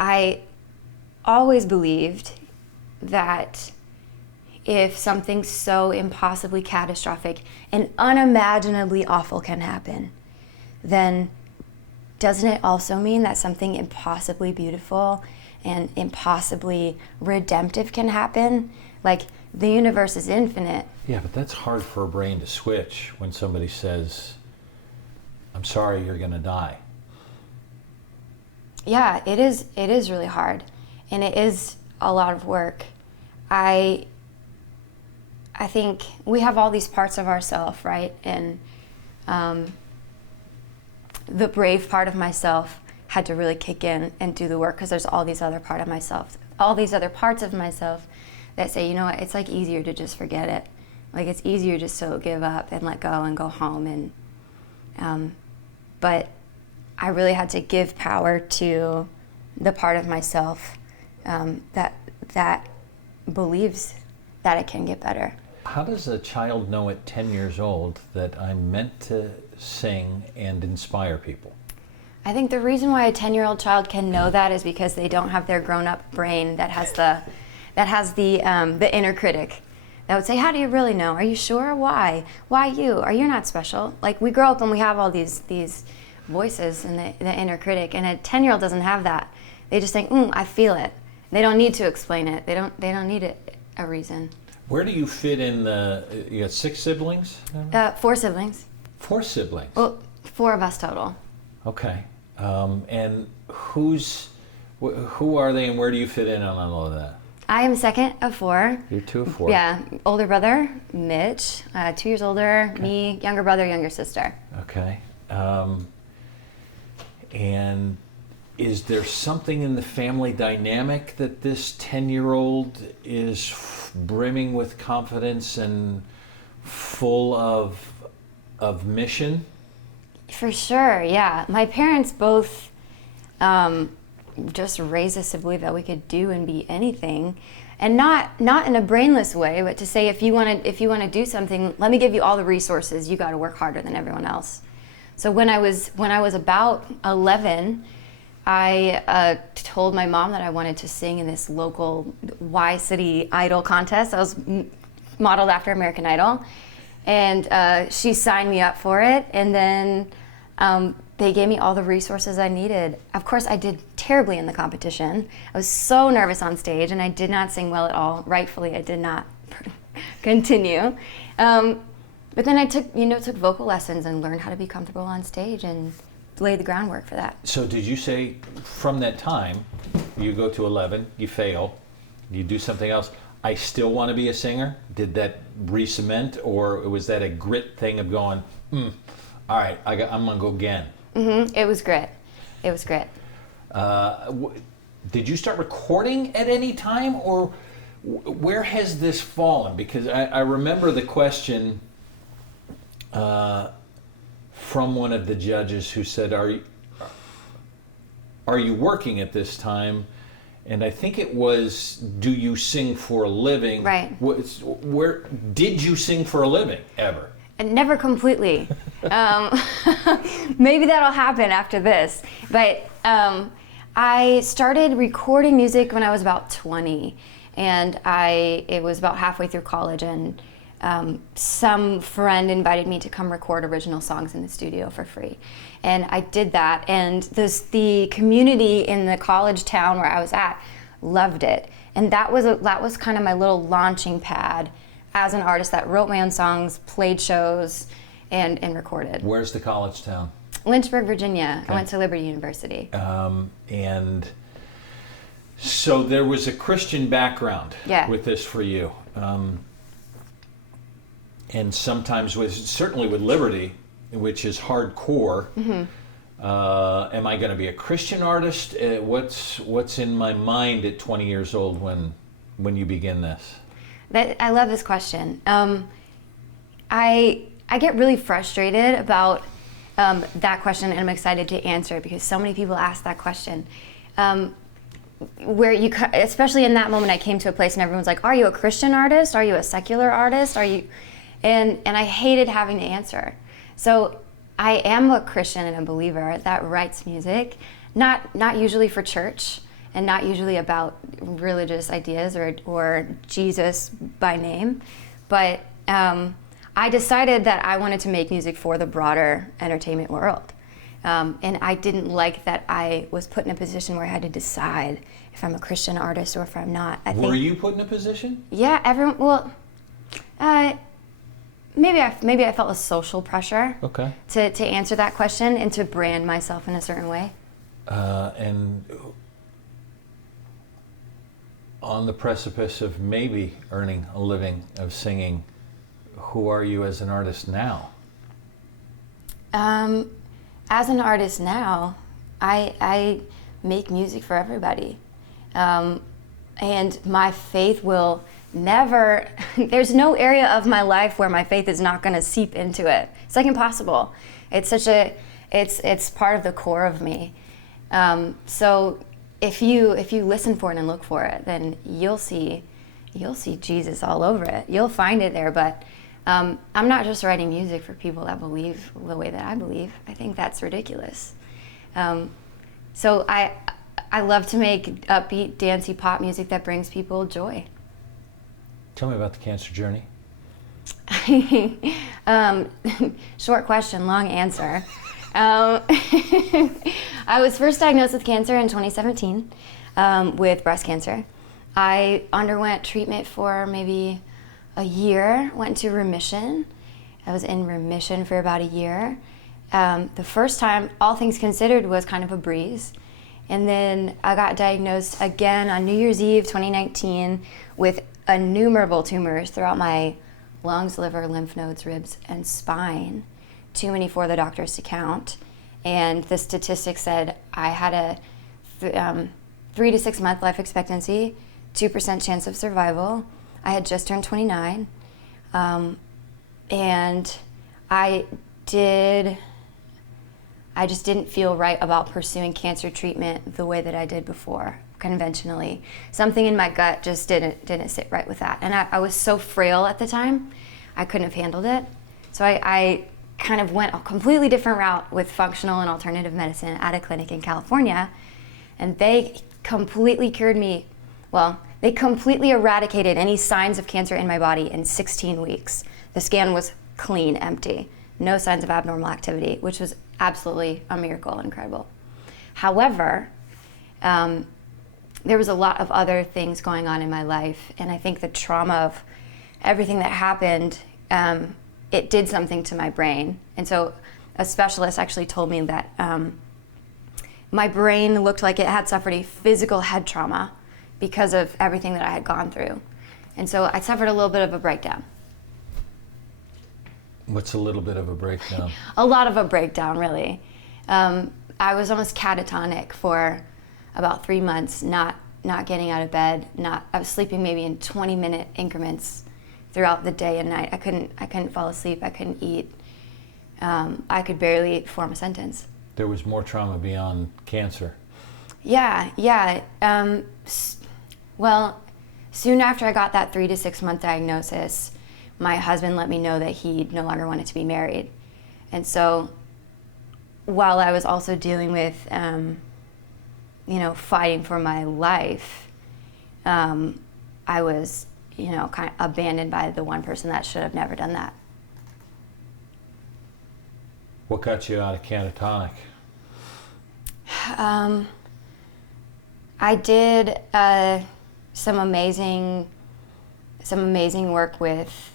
I always believed that if something so impossibly catastrophic and unimaginably awful can happen, then doesn't it also mean that something impossibly beautiful and impossibly redemptive can happen? Like, the universe is infinite. Yeah, but that's hard for a brain to switch when somebody says, I'm sorry, you're going to die. Yeah, it is really hard, and it is a lot of work. I think we have all these parts of ourselves, right? And the brave part of myself had to really kick in and do the work, because there's all these other parts of myself that say, you know what, it's like easier to just forget it. Like, it's easier just to give up and let go and go home. And but I really had to give power to the part of myself that believes that it can get better. How does a child know at 10 years old that I'm meant to sing and inspire people? I think the reason why a 10-year-old child can know that is because they don't have their grown-up brain that has the inner critic that would say, how do you really know? Are you sure? Why? Why you? Are you not special? Like, we grow up and we have all these voices and the inner critic, and a 10-year-old doesn't have that. They just think, I feel it. They don't need to explain it. They don't need a reason. Where do you fit in you got 6 siblings? 4 siblings. 4 siblings? Well, 4 of us total. Okay. And who are they, and where do you fit in on all of that? I am second of 4. You're 2 of 4? Yeah. Older brother, Mitch, 2 years older, okay. Me, younger brother, younger sister. Okay. And is there something in the family dynamic that this 10-year-old is brimming with confidence and full of mission? For sure, yeah. My parents both just raised us to believe that we could do and be anything, and not in a brainless way, but to say, if you want to do something, let me give you all the resources. You got to work harder than everyone else. So when I was about 11, I told my mom that I wanted to sing in this local Y City Idol contest. I was modeled after American Idol, and she signed me up for it. And then they gave me all the resources I needed. Of course, I did terribly in the competition. I was so nervous on stage, and I did not sing well at all. Rightfully, I did not continue. But then I took vocal lessons and learned how to be comfortable on stage and laid the groundwork for that. So did you say from that time, you go to 11, you fail, you do something else, I still want to be a singer? Did that re-cement, or was that a grit thing of going, all right, I'm going to go again? Mm-hmm. It was grit. It was grit. Did you start recording at any time, or where has this fallen? Because I remember the question from one of the judges who said, are you working at this time? And I think it was, do you sing for a living? Right. Where did you sing for a living ever? And never completely. Maybe that'll happen after this. But I started recording music when I was about 20, and it was about halfway through college, and some friend invited me to come record original songs in the studio for free. And I did that, and the community in the college town where I was at loved it. And that was kind of my little launching pad as an artist that wrote my own songs, played shows, and recorded. Where's the college town? Lynchburg, Virginia. Okay. I went to Liberty University. And so there was a Christian background with this for you. And sometimes certainly with Liberty, which is hardcore, am I going to be a Christian artist? What's in my mind at 20 years old when you begin this? I love this question. I get really frustrated about that question, and I'm excited to answer it because so many people ask that question. Where especially in that moment, I came to a place and everyone's like, "Are you a Christian artist? Are you a secular artist? Are you?" And I hated having to answer. So I am a Christian and a believer that writes music, not usually for church, and not usually about religious ideas or Jesus by name. But I decided that I wanted to make music for the broader entertainment world. And I didn't like that I was put in a position where I had to decide if I'm a Christian artist or if I'm not. Were you put in a position? Yeah, everyone, well, maybe I felt a social pressure to answer that question and to brand myself in a certain way. And on the precipice of maybe earning a living of singing, who are you as an artist now? As an artist now, I make music for everybody. And my faith will never, there's no area of my life where my faith is not going to seep into it. It's like impossible. It's it's part of the core of me. So if you listen for it and look for it, then you'll see Jesus all over it. You'll find it there, but I'm not just writing music for people that believe the way that I believe. I think that's ridiculous. So I love to make upbeat, dancey pop music that brings people joy. Tell me about the cancer journey. Short question, long answer. I was first diagnosed with cancer in 2017 with breast cancer. I underwent treatment for maybe a year, went into remission. I was in remission for about a year. The first time, all things considered, was kind of a breeze. And then I got diagnosed again on New Year's Eve 2019 with innumerable tumors throughout my lungs, liver, lymph nodes, ribs, and spine. Too many for the doctors to count. And the statistics said I had a 3 to 6 month life expectancy, 2% chance of survival. I had just turned 29. And I just didn't feel right about pursuing cancer treatment the way that I did before, conventionally. Something in my gut just didn't sit right with that. And I was so frail at the time, I couldn't have handled it. So I kind of went a completely different route with functional and alternative medicine at a clinic in California. And they completely cured me. Well, they completely eradicated any signs of cancer in my body in 16 weeks. The scan was clean, empty. No signs of abnormal activity, which was absolutely a miracle and incredible. However, there was a lot of other things going on in my life, and I think the trauma of everything that happened, it did something to my brain. And so a specialist actually told me that my brain looked like it had suffered a physical head trauma because of everything that I had gone through. And so I suffered a little bit of a breakdown. What's a little bit of a breakdown? A lot of a breakdown, really. I was almost catatonic for about 3 months, not getting out of bed. I was sleeping maybe in 20-minute increments throughout the day and night. I couldn't fall asleep. I couldn't eat. I could barely form a sentence. There was more trauma beyond cancer. Yeah. Well, soon after I got that 3 to 6 month diagnosis, my husband let me know that he no longer wanted to be married. And so while I was also dealing with, fighting for my life, I was, kind of abandoned by the one person that should have never done that. What got you out of catatonic? I did some amazing work with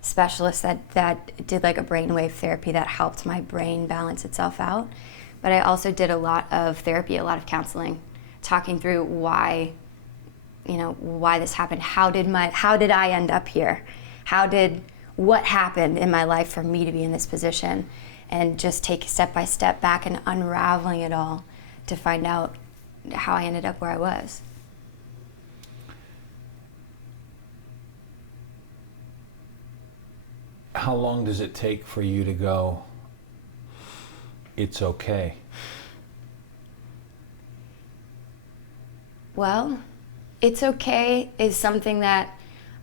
specialists that did like a brainwave therapy that helped my brain balance itself out. But I also did a lot of therapy, a lot of counseling, talking through why this happened. How did I end up here? What happened in my life for me to be in this position? And just take step by step back and unraveling it all to find out how I ended up where I was. How long does it take for you to go, it's okay? Well, it's okay is something that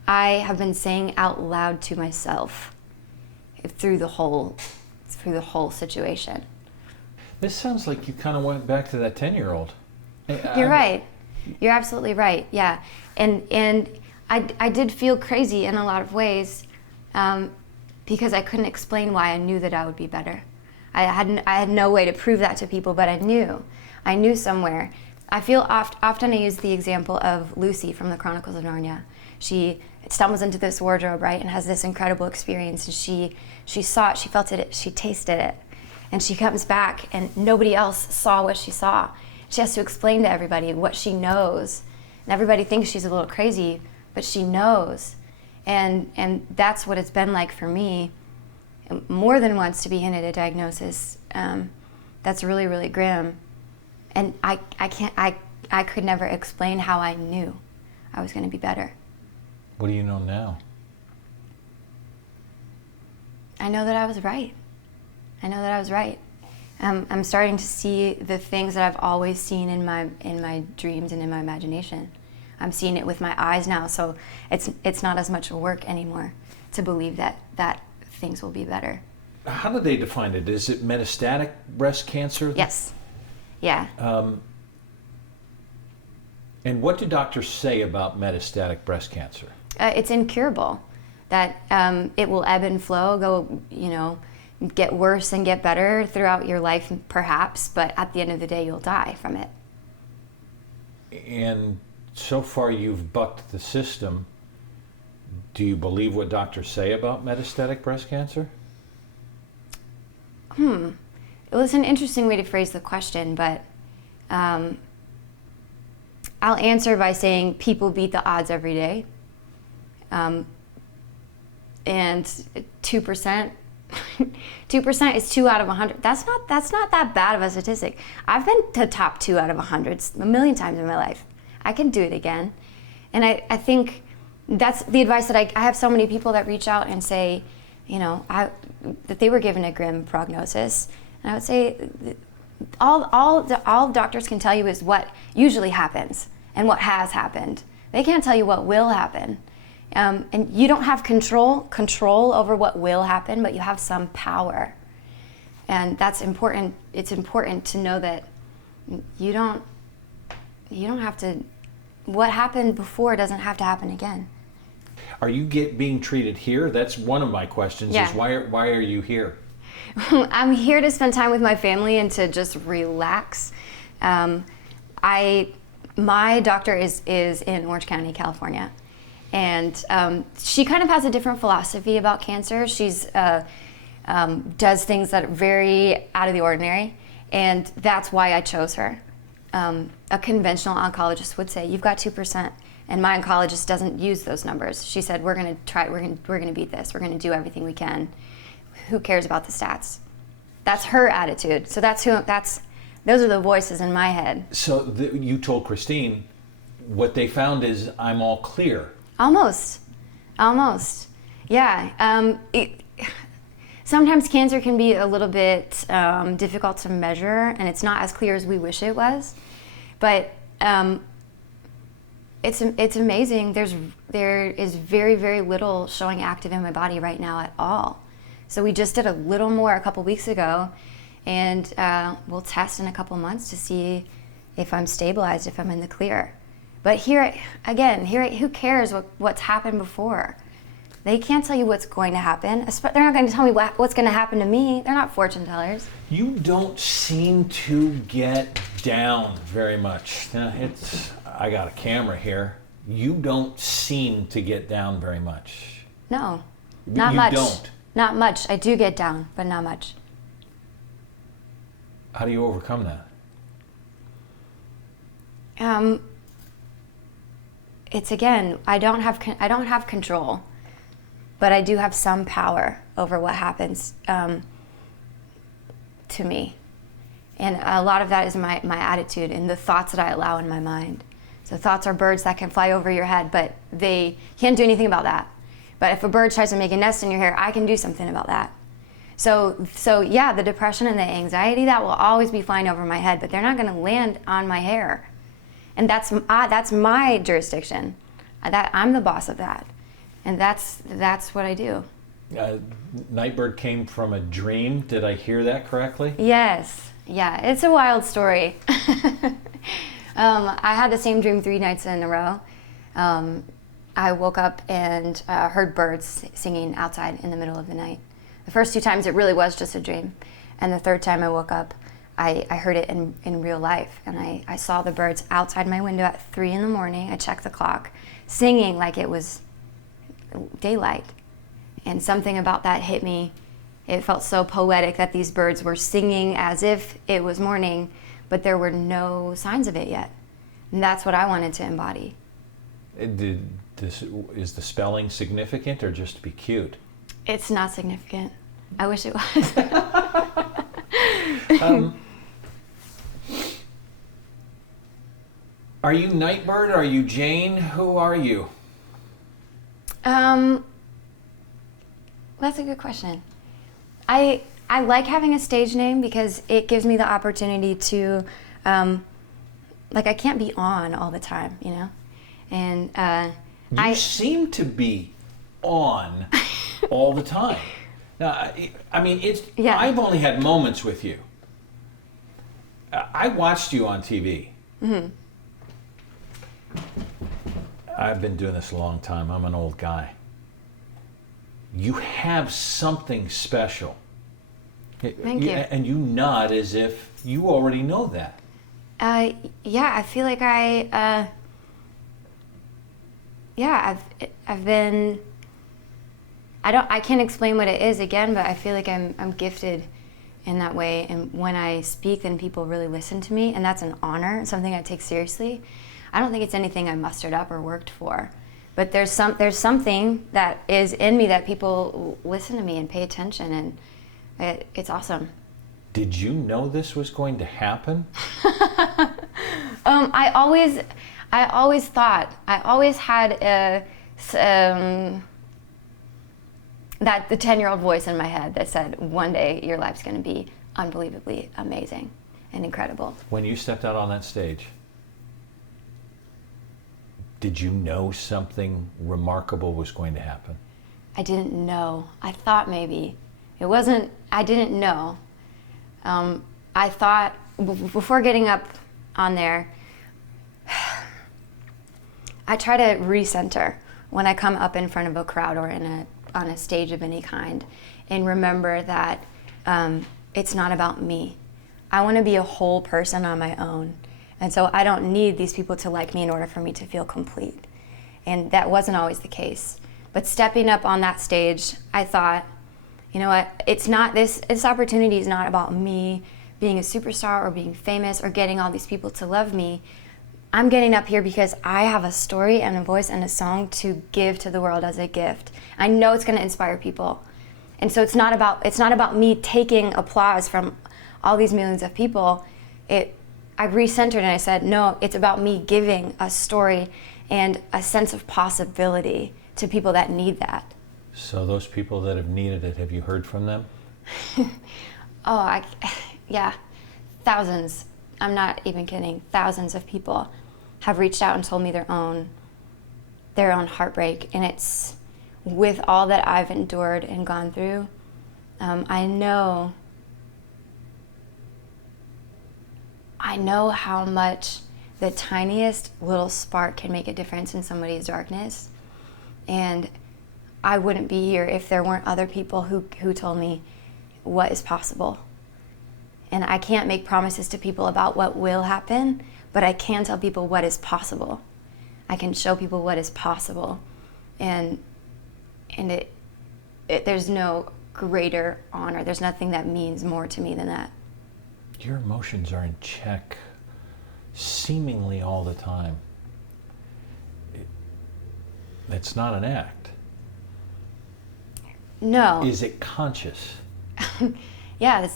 I have been saying out loud to myself through the whole situation. This sounds like you kind of went back to that 10-year-old. You're right. You're absolutely right. Yeah, and I did feel crazy in a lot of ways, because I couldn't explain why I knew that I would be better. I had no way to prove that to people, but I knew somewhere. I feel often I use the example of Lucy from the Chronicles of Narnia. She stumbles into this wardrobe, right, and has this incredible experience, and she saw it, she felt it, she tasted it, and she comes back, and nobody else saw what she saw. She has to explain to everybody what she knows, and everybody thinks she's a little crazy, but she knows, and that's what it's been like for me, more than once, to be handed a diagnosis that's really, really grim, and I could never explain how I knew I was going to be better. What do you know now? I know that I was right. I know that I was right. I'm starting to see the things that I've always seen in my dreams and in my imagination. I'm seeing it with my eyes now, so it's not as much work anymore to believe that things will be better. How do they define it? Is it metastatic breast cancer? Yes. Yeah. And what do doctors say about metastatic breast cancer? It's incurable. That it will ebb and flow, go, get worse and get better throughout your life, perhaps, but at the end of the day, you'll die from it. And so far you've bucked the system. Do you believe what doctors say about metastatic breast cancer? Well, it's an interesting way to phrase the question, but I'll answer by saying people beat the odds every day. And 2%, 2% is 2 out of 100. That's not that bad of a statistic. I've been to top 2 out of 100 a million times in my life. I can do it again. And I think that's the advice that I have so many people that reach out and say, that they were given a grim prognosis. And I would say all doctors can tell you is what usually happens and what has happened. They can't tell you what will happen. And you don't have control over what will happen, but you have some power. And that's important. It's important to know that you don't have to, what happened before doesn't have to happen again. Are you being treated here? That's one of my questions. Yeah. Is why are you here? I'm here to spend time with my family and to just relax. My doctor is in Orange County, California. And she kind of has a different philosophy about cancer. She's does things that are very out of the ordinary, and that's why I chose her. A conventional oncologist would say, you've got 2%, and my oncologist doesn't use those numbers. She said, we're going to beat this. We're going to do everything we can. Who cares about the stats? That's her attitude. So those are the voices in my head. So you told Christine, what they found is I'm all clear. Almost. Yeah. Sometimes cancer can be a little bit difficult to measure, and it's not as clear as we wish it was. But it's amazing. There is very, very little showing active in my body right now at all. So we just did a little more a couple weeks ago, and we'll test in a couple months to see if I'm stabilized, if I'm in the clear. But who cares what's happened before? They can't tell you what's going to happen. They're not going to tell me what's going to happen to me. They're not fortune tellers. You don't seem to get down very much. I got a camera here. You don't seem to get down very much. No, not much. You don't. Not much. I do get down, but not much. How do you overcome that? It's again, I don't have control, but I do have some power over what happens to me, and a lot of that is my attitude and the thoughts that I allow in my mind. So thoughts are birds that can fly over your head, but they can't do anything about that. But if a bird tries to make a nest in your hair, I can do something about that. So yeah, the depression and the anxiety, that will always be flying over my head, but they're not going to land on my hair. And that's my jurisdiction. I'm the boss of that. And that's what I do. Nightbirde came from a dream. Did I hear that correctly? Yes. Yeah, it's a wild story. I had the same dream 3 nights in a row. I woke up and heard birds singing outside in the middle of the night. The first 2 times it really was just a dream. And the 3rd time I woke up, I heard it in real life. And I saw the birds outside my window at 3 in the morning. I checked the clock, singing like it was daylight. And something about that hit me. It felt so poetic that these birds were singing as if it was morning, but there were no signs of it yet. And that's what I wanted to embody. Is the spelling significant or just to be cute? It's not significant. I wish it was. Are you Nightbirde? Are you Jane? Who are you? That's a good question. I like having a stage name because it gives me the opportunity to, I can't be on all the time, you know? And you seem to be on all the time. Now, I mean, Yeah. I've only had moments with you. I watched you on TV. Mm-hmm. I've been doing this a long time. I'm an old guy. You have something special. Thank you. And you nod as if you already know that. Yeah, I feel like I've been, I can't explain what it is again, but I feel like I'm gifted in that way. And when I speak, then people really listen to me, and that's an honor, something I take seriously. I don't think it's anything I mustered up or worked for, but there's something that is in me that people listen to me and pay attention, and it's awesome. Did you know this was going to happen? I always thought, I always had that the 10-year-old voice in my head that said, one day your life's going to be unbelievably amazing and incredible. When you stepped out on that stage, did you know something remarkable was going to happen? I didn't know. I thought maybe. It wasn't, I didn't know. I thought, before getting up on there, I try to recenter when I come up in front of a crowd or on a stage of any kind, and remember that it's not about me. I want to be a whole person on my own, and so I don't need these people to like me in order for me to feel complete. And that wasn't always the case. But stepping up on that stage, I thought, you know what, it's not, this opportunity is not about me being a superstar or being famous or getting all these people to love me. I'm getting up here because I have a story and a voice and a song to give to the world as a gift. I know it's going to inspire people. And so it's not about me taking applause from all these millions of people. I recentered and I said, no, it's about me giving a story and a sense of possibility to people that need that. So those people that have needed it, have you heard from them? Yeah, thousands. I'm not even kidding. Thousands of people have reached out and told me their own heartbreak, and it's with all that I've endured and gone through. I know how much the tiniest little spark can make a difference in somebody's darkness, and I wouldn't be here if there weren't other people who told me what is possible. And I can't make promises to people about what will happen, but I can tell people what is possible. I can show people what is possible. And there's no greater honor. There's nothing that means more to me than that. Your emotions are in check seemingly all the time. It's not an act. No. Is it conscious? Yeah.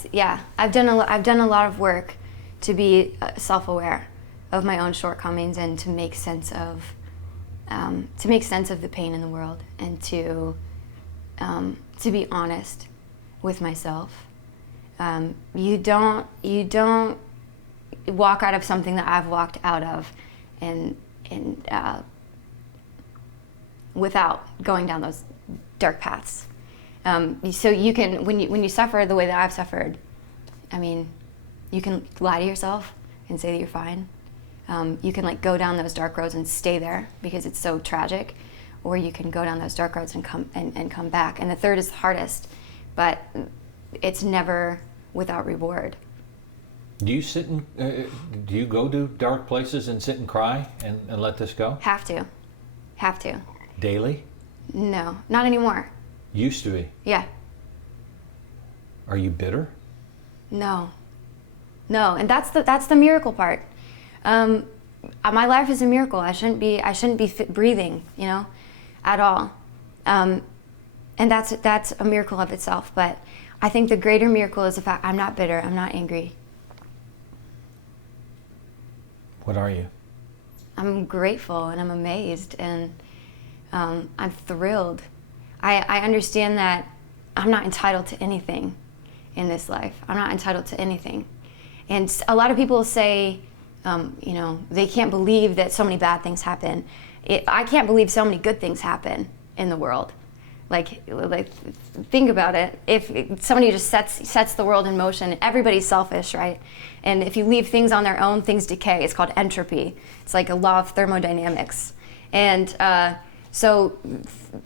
I've done a lot of work to be self-aware of my own shortcomings and to make sense of the pain in the world, and to be honest with myself. You don't walk out of something that I've walked out of, and without going down those dark paths. So you can, when you suffer the way that I've suffered, I mean, you can lie to yourself and say that you're fine. You can like go down those dark roads and stay there because it's so tragic, or you can go down those dark roads and come back. And the third is the hardest, but it's never without reward. Do you sit and do you go to dark places and sit and cry and let this go? Have to. Daily? No, not anymore. Used to be. Yeah. Are you bitter? No, and that's the miracle part. My life is a miracle. I shouldn't be breathing, at all. And that's a miracle of itself. But I think the greater miracle is the fact I'm not bitter. I'm not angry. What are you? I'm grateful and I'm amazed and I'm thrilled. I understand that I'm not entitled to anything in this life. I'm not entitled to anything. And a lot of people say, they can't believe that so many bad things happen. I can't believe so many good things happen in the world. Like think about it. If somebody just sets the world in motion, everybody's selfish, right? And if you leave things on their own, things decay. It's called entropy. It's like a law of thermodynamics. And so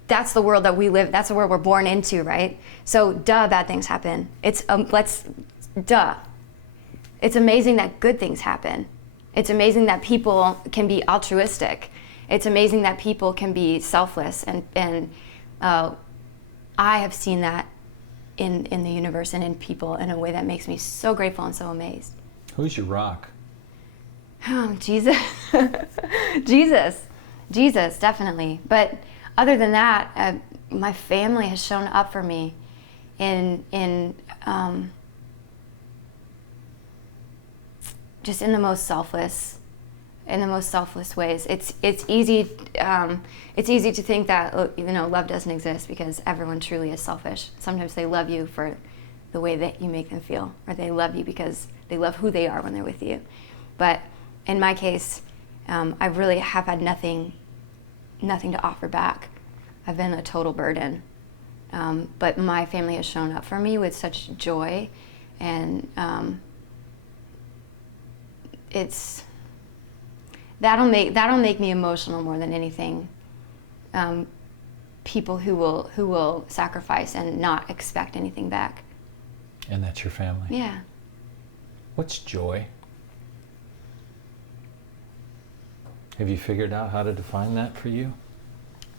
that's the world that we live. That's the world we're born into, right? So bad things happen. It's It's amazing that good things happen. It's amazing that people can be altruistic. It's amazing that people can be selfless, and I have seen that in the universe and in people in a way that makes me so grateful and so amazed. Who's your rock? Oh, Jesus. Jesus, definitely. But other than that, my family has shown up for me just in the most selfless ways. It's easy to think that love doesn't exist because everyone truly is selfish. Sometimes they love you for the way that you make them feel, or they love you because they love who they are when they're with you. But in my case, I really have had nothing to offer back. I've been a total burden. But my family has shown up for me with such joy, and that'll make me emotional more than anything. People who will sacrifice and not expect anything back. And that's your family. Yeah. What's joy? Have you figured out how to define that for you?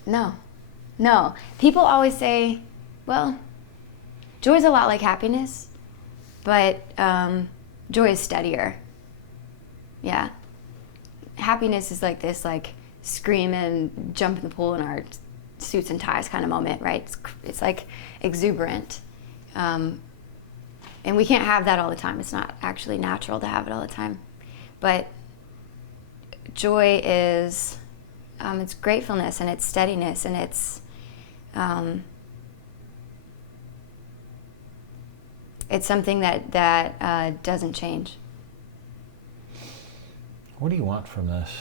No. People always say, well, joy is a lot like happiness, but joy is steadier. Yeah. Happiness is like this, scream and jump in the pool in our suits and ties kind of moment, right? It's like exuberant. And we can't have that all the time. It's not actually natural to have it all the time. But joy is, it's gratefulness and it's steadiness and it's something that doesn't change. What do you want from this?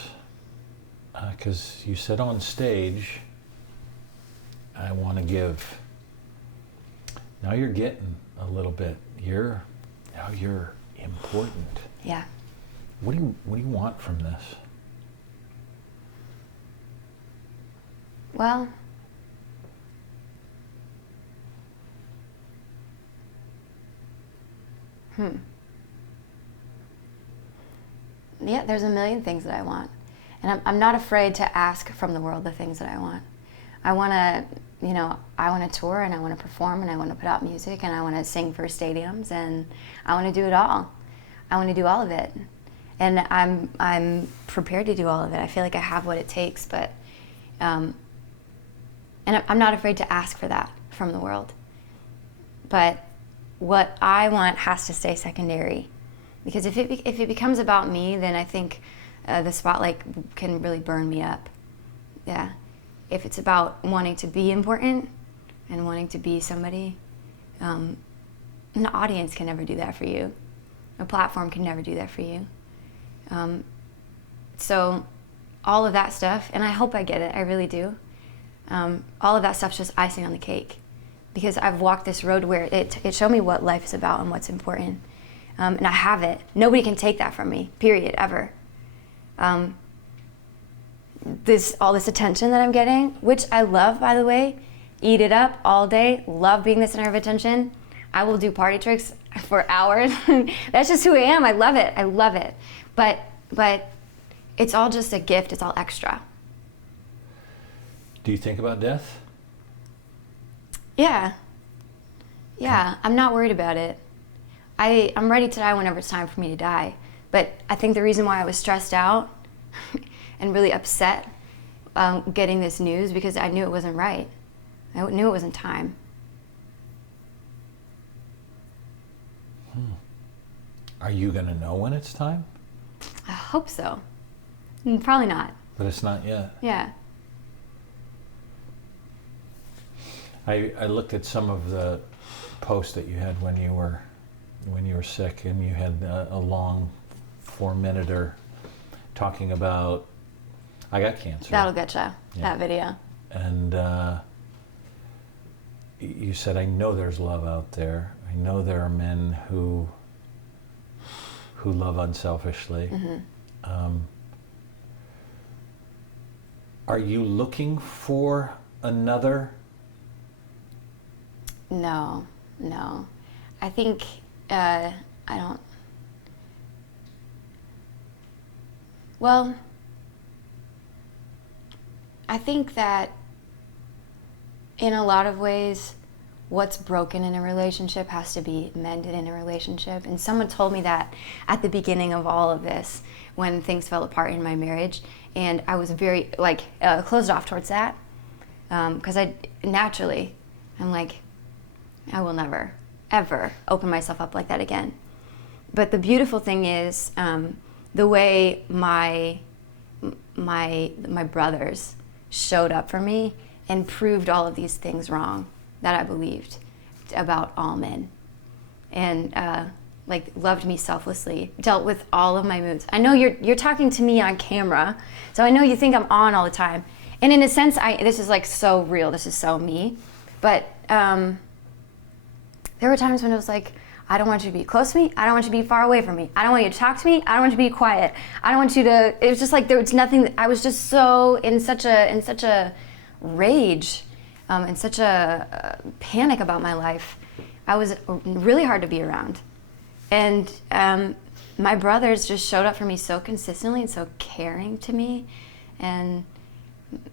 Because you said on stage, I want to give. Now you're getting a little bit. Now you're important. Yeah. What do you want from this? Well, yeah, there's a million things that I want. And I'm not afraid to ask from the world the things that I want. I want to tour, and I want to perform, and I want to put out music, and I want to sing for stadiums, and I want to do it all. I want to do all of it. And I'm prepared to do all of it. I feel like I have what it takes, but and I'm not afraid to ask for that from the world. But what I want has to stay secondary. Because if it becomes about me, then I think the spotlight can really burn me up. Yeah. If it's about wanting to be important and wanting to be somebody, an audience can never do that for you. A platform can never do that for you. So all of that stuff, and I hope I get it, I really do. All of that stuff's just icing on the cake. Because I've walked this road where it showed me what life is about and what's important. And I have it. Nobody can take that from me, period, ever. all this attention that I'm getting, which I love, by the way. Eat it up all day. Love being the center of attention. I will do party tricks for hours. That's just who I am. I love it. I love it. But it's all just a gift. It's all extra. Do you think about death? Yeah. Yeah, I'm not worried about it. I'm ready to die whenever it's time for me to die. But I think the reason why I was stressed out and really upset getting this news, because I knew it wasn't right. I knew it wasn't time. Are you going to know when it's time? I hope so. Probably not. But it's not yet. Yeah. I looked at some of the posts that you had when you were sick, and you had a long 4-minute talking about, I got cancer. That'll getcha. Yeah. That video. And you said, I know there's love out there. I know there are men who love unselfishly. Mm-hmm. Are you looking for another? No. I think I don't. Well, I think that in a lot of ways, what's broken in a relationship has to be mended in a relationship. And someone told me that at the beginning of all of this, when things fell apart in my marriage, and I was very closed off towards that, because I'm like, I will never, ever open myself up like that again. But the beautiful thing is the way my brothers showed up for me and proved all of these things wrong that I believed about all men, and loved me selflessly, dealt with all of my moods. I know you're talking to me on camera, so I know you think I'm on all the time, and in a sense, this is like so real. This is so me, but there were times when it was like, I don't want you to be close to me. I don't want you to be far away from me. I don't want you to talk to me. I don't want you to be quiet. I don't want you to. It was just like there was nothing. I was just so in such a rage, and such a panic about my life. I was really hard to be around, and my brothers just showed up for me so consistently and so caring to me, and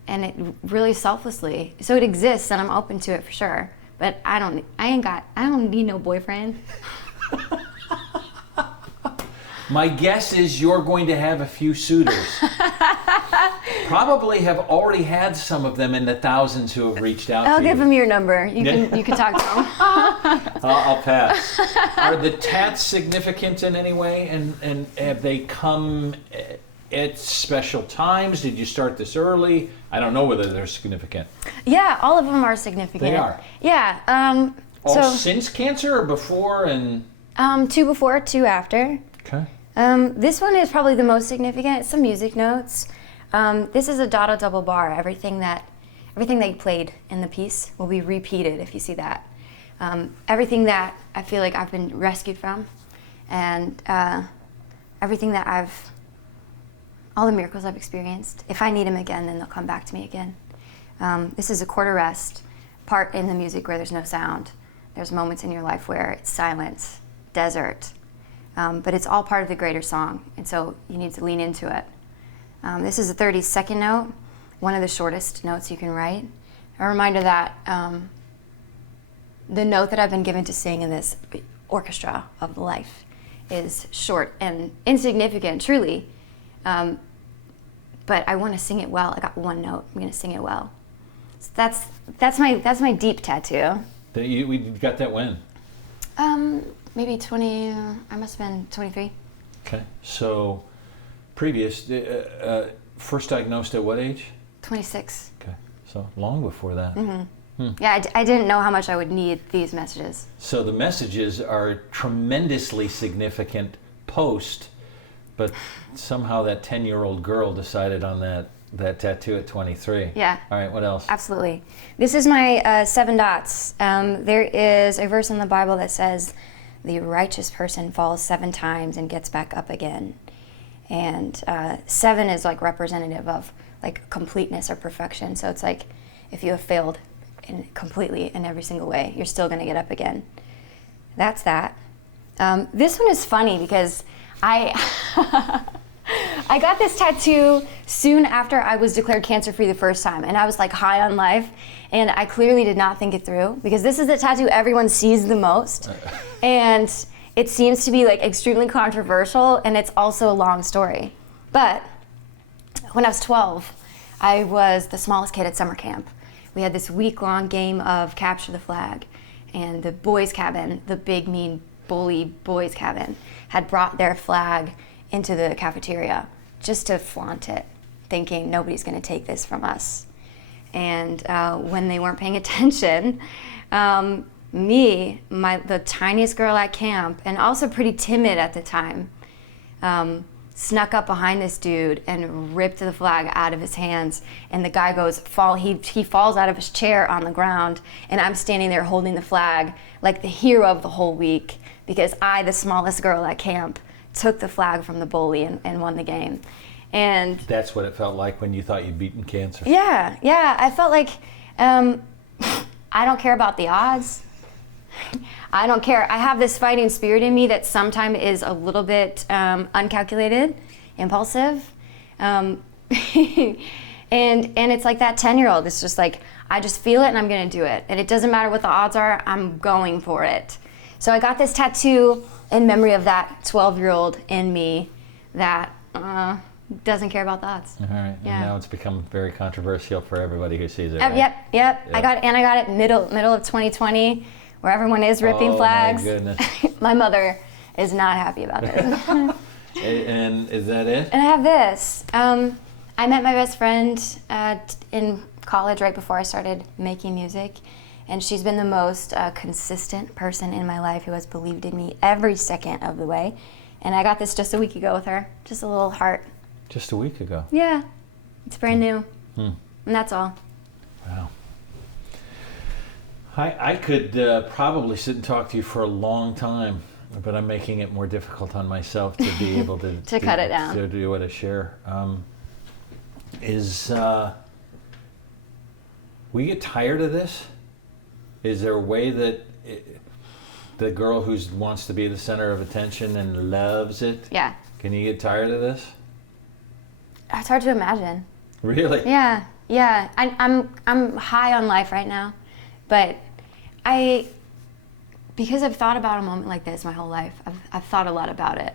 it really selflessly. So it exists, and I'm open to it for sure. But I don't need no boyfriend. My guess is you're going to have a few suitors. Probably have already had some of them in the thousands who have reached out to you. I'll give them your number. You can talk to them. I'll pass. Are the tats significant in any way? And have they come at special times? Did you start this early? I don't know whether they're significant. Yeah, all of them are significant. They are? Yeah. All since cancer or before and? 2 before, 2 after. Okay. This one is probably the most significant. It's some music notes. This is a dotted double bar. Everything that you played in the piece will be repeated if you see that. Everything that I feel like I've been rescued from, and everything that all the miracles I've experienced. If I need them again, then they'll come back to me again. This is a quarter rest part in the music where there's no sound. There's moments in your life where it's silence, desert, but it's all part of the greater song, and so you need to lean into it. This is a 32nd note, one of the shortest notes you can write. A reminder that the note that I've been given to sing in this orchestra of life is short and insignificant, truly. But I want to sing it well. I got one note. I'm going to sing it well. So that's my deep tattoo. We got that when? Maybe 20. I must have been 23. Okay. So, previous, first diagnosed at what age? 26. Okay. So long before that. Mm-hmm. Yeah, I didn't know how much I would need these messages. So the messages are tremendously significant post. But somehow that 10-year-old girl decided on that tattoo at 23. Yeah. All right, what else? Absolutely. This is my 7 dots. There is a verse in the Bible that says, the righteous person falls 7 times and gets back up again. And 7 is like representative of like completeness or perfection. So it's like if you have failed completely in every single way, you're still going to get up again. That's that. This one is funny because I I got this tattoo soon after I was declared cancer-free the first time, and I was like high on life, and I clearly did not think it through because this is the tattoo everyone sees the most, and it seems to be like extremely controversial, and it's also a long story. But when I was 12, I was the smallest kid at summer camp. We had this week-long game of capture the flag, and the boys' cabin, the big mean bully boys' cabin, had brought their flag into the cafeteria just to flaunt it, thinking nobody's going to take this from us. And when they weren't paying attention, the tiniest girl at camp, and also pretty timid at the time, snuck up behind this dude and ripped the flag out of his hands. And the guy he falls out of his chair on the ground, and I'm standing there holding the flag like the hero of the whole week because I, the smallest girl at camp, took the flag from the bully and won the game. And that's what it felt like when you thought you'd beaten cancer. Yeah. I felt like I don't care about the odds. I don't care. I have this fighting spirit in me that sometimes is a little bit uncalculated, impulsive. And it's like that 10-year-old. It's just like, I just feel it and I'm going to do it. And it doesn't matter what the odds are, I'm going for it. So I got this tattoo in memory of that 12-year-old in me that doesn't care about the odds. All right. Yeah. And now it's become very controversial for everybody who sees it. Right? Yep. I got it middle of 2020, where everyone is ripping flags. Oh my goodness. My mother is not happy about this. And is that it? And I have this. I met my best friend in college right before I started making music, and she's been the most consistent person in my life who has believed in me every second of the way. And I got this just a week ago with her, just a little heart. Just a week ago? Yeah, it's brand new. And that's all. Wow. I could probably sit and talk to you for a long time, but I'm making it more difficult on myself to be able to to cut it down. To do what I share. We get tired of this? Is there a way that the girl who wants to be the center of attention and loves it, Yeah. can you get tired of this? It's hard to imagine. Really? Yeah. I'm high on life right now, but because I've thought about a moment like this my whole life, I've thought a lot about it,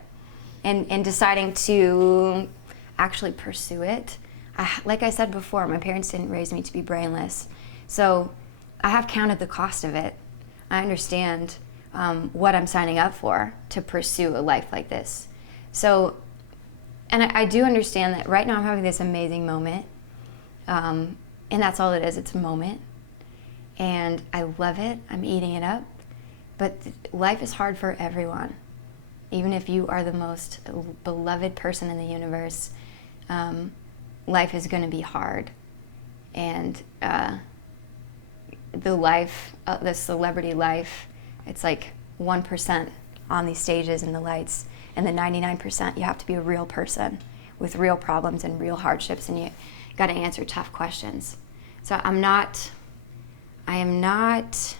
and deciding to actually pursue it. Like I said before, my parents didn't raise me to be brainless, so I have counted the cost of it. I understand what I'm signing up for to pursue a life like this. So, and I do understand that right now I'm having this amazing moment, and that's all it is, it's a moment. And I love it, I'm eating it up, but life is hard for everyone. Even if you are the most beloved person in the universe, life is gonna be hard. And the celebrity life, it's like 1% on these stages and the lights, and the 99% you have to be a real person with real problems and real hardships, and you got to answer tough questions. So I am not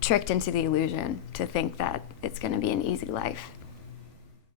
tricked into the illusion to think that it's going to be an easy life.